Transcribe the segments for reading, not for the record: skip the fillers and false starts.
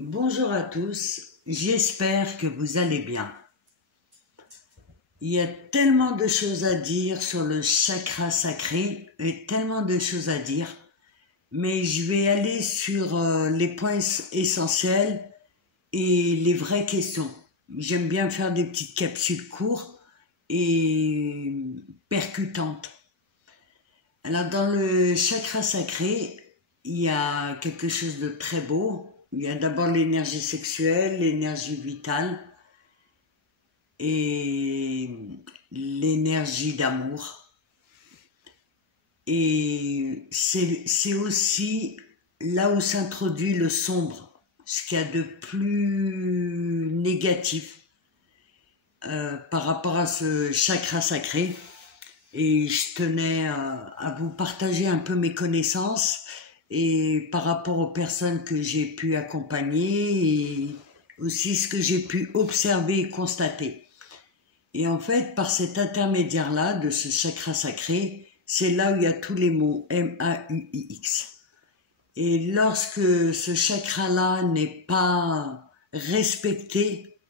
Bonjour à tous, j'espère que vous allez bien. Il y a tellement de choses à dire sur le chakra sacré et tellement de choses à dire, mais je vais aller sur les points essentiels et les vraies questions. J'aime bien faire des petites capsules courtes et percutantes. Alors dans le chakra sacré, il y a quelque chose de très beau. Il y a d'abord l'énergie sexuelle, l'énergie vitale et l'énergie d'amour. Et c'est aussi là où s'introduit le sombre, ce qu'il y a de plus négatif par rapport à ce chakra sacré. Et je tenais à vous partager un peu mes connaissances et par rapport aux personnes que j'ai pu accompagner et aussi ce que j'ai pu observer et constater. Et en fait, par cet intermédiaire-là de ce chakra sacré, c'est là où il y a tous les mots M-A-U-I-X. Et lorsque ce chakra-là n'est pas respecté,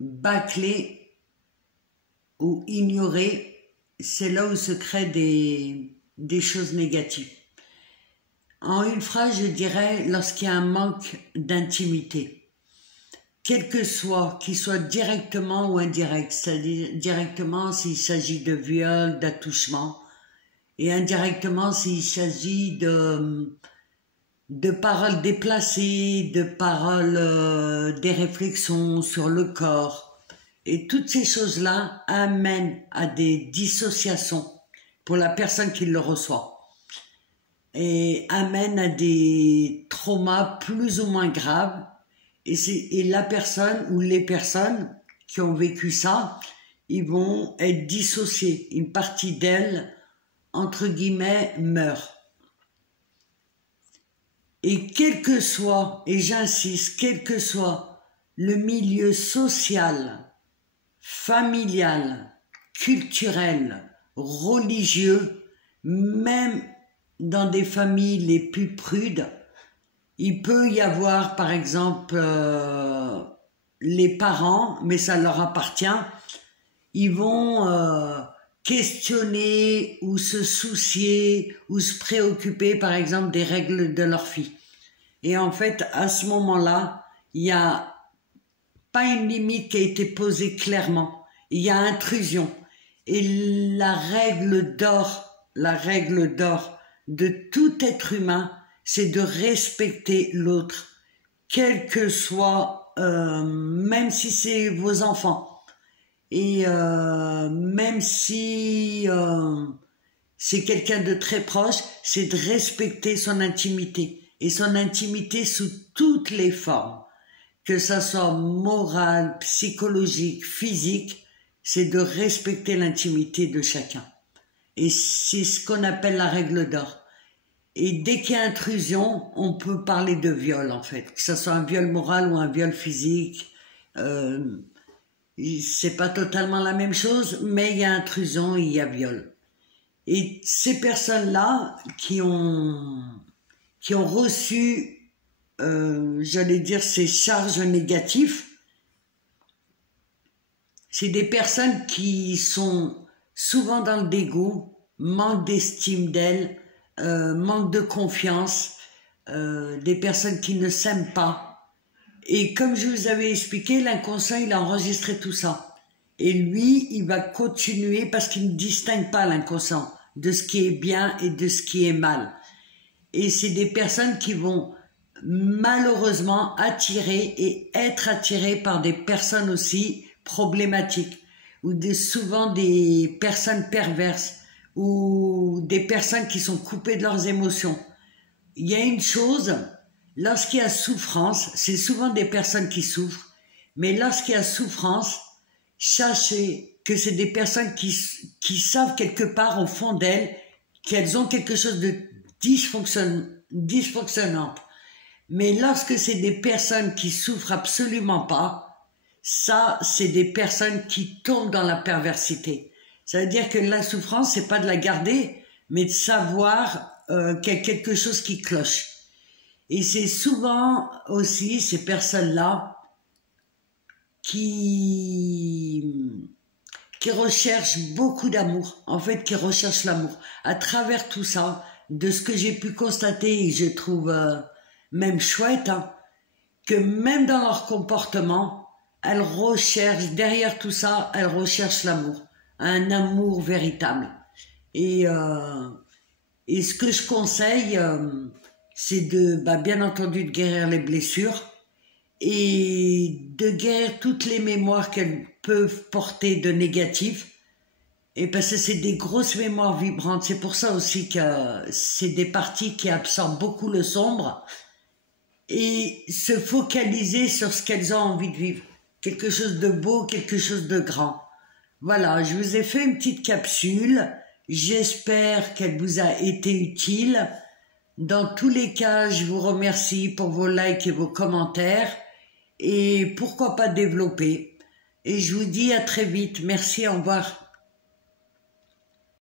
bâclé ou ignoré, c'est là où se créent des choses négatives. En une phrase, je dirais, lorsqu'il y a un manque d'intimité, quel que soit, qu'il soit directement ou indirect, c'est-à-dire directement s'il s'agit de viol, d'attouchement, et indirectement s'il s'agit de paroles déplacées, de paroles, des réflexions sur le corps. Et toutes ces choses-là amènent à des dissociations pour la personne qui le reçoit et amènent à des traumas plus ou moins graves. Et la personne ou les personnes qui ont vécu ça, ils vont être dissociés. Une partie d'elles, entre guillemets, meurt. Et quel que soit, et j'insiste, quel que soit le milieu social, familial, culturel, religieux, même dans des familles les plus prudes, il peut y avoir par exemple les parents, mais ça leur appartient, ils vont questionner ou se soucier ou se préoccuper par exemple des règles de leur fille. Et en fait, à ce moment-là, il y a pas une limite qui a été posée clairement. Il y a intrusion. Et la règle d'or de tout être humain, c'est de respecter l'autre, quel que soit, même si c'est vos enfants, et même si c'est quelqu'un de très proche, c'est de respecter son intimité, et son intimité sous toutes les formes. Que ça soit moral, psychologique, physique, c'est de respecter l'intimité de chacun. Et c'est ce qu'on appelle la règle d'or. Et dès qu'il y a intrusion, on peut parler de viol en fait. Que ça soit un viol moral ou un viol physique, c'est pas totalement la même chose, mais il y a intrusion, il y a viol. Et ces personnes-là qui ont reçu j'allais dire ces charges négatives, c'est des personnes qui sont souvent dans le dégoût, manque d'estime d'elles, manque de confiance, des personnes qui ne s'aiment pas. Et comme je vous avais expliqué, l'inconscient, il a enregistré tout ça. Et lui, il va continuer parce qu'il ne distingue pas l'inconscient de ce qui est bien et de ce qui est mal. Et c'est des personnes qui vont malheureusement attirées et être attirées par des personnes aussi problématiques ou souvent des personnes perverses ou des personnes qui sont coupées de leurs émotions. Il y a une chose, lorsqu'il y a souffrance, c'est souvent des personnes qui souffrent, mais lorsqu'il y a souffrance, sachez que c'est des personnes qui savent quelque part au fond d'elles qu'elles ont quelque chose de dysfonctionnante. Mais lorsque c'est des personnes qui souffrent absolument pas, ça, c'est des personnes qui tombent dans la perversité. Ça veut dire que la souffrance, c'est pas de la garder, mais de savoir qu'il y a quelque chose qui cloche. Et c'est souvent aussi ces personnes-là qui recherchent beaucoup d'amour, en fait, qui recherchent l'amour. À travers tout ça, de ce que j'ai pu constater, et je trouve même chouette, hein, que même dans leur comportement, elles recherchent, derrière tout ça, elles recherchent l'amour, un amour véritable. Et ce que je conseille, c'est de, bien entendu, de guérir les blessures et de guérir toutes les mémoires qu'elles peuvent porter de négatif. Et parce que c'est des grosses mémoires vibrantes. C'est pour ça aussi que c'est des parties qui absorbent beaucoup le sombre et se focaliser sur ce qu'elles ont envie de vivre. Quelque chose de beau, quelque chose de grand. Voilà, je vous ai fait une petite capsule. J'espère qu'elle vous a été utile. Dans tous les cas, je vous remercie pour vos likes et vos commentaires. Et pourquoi pas développer. Et je vous dis à très vite. Merci, au revoir.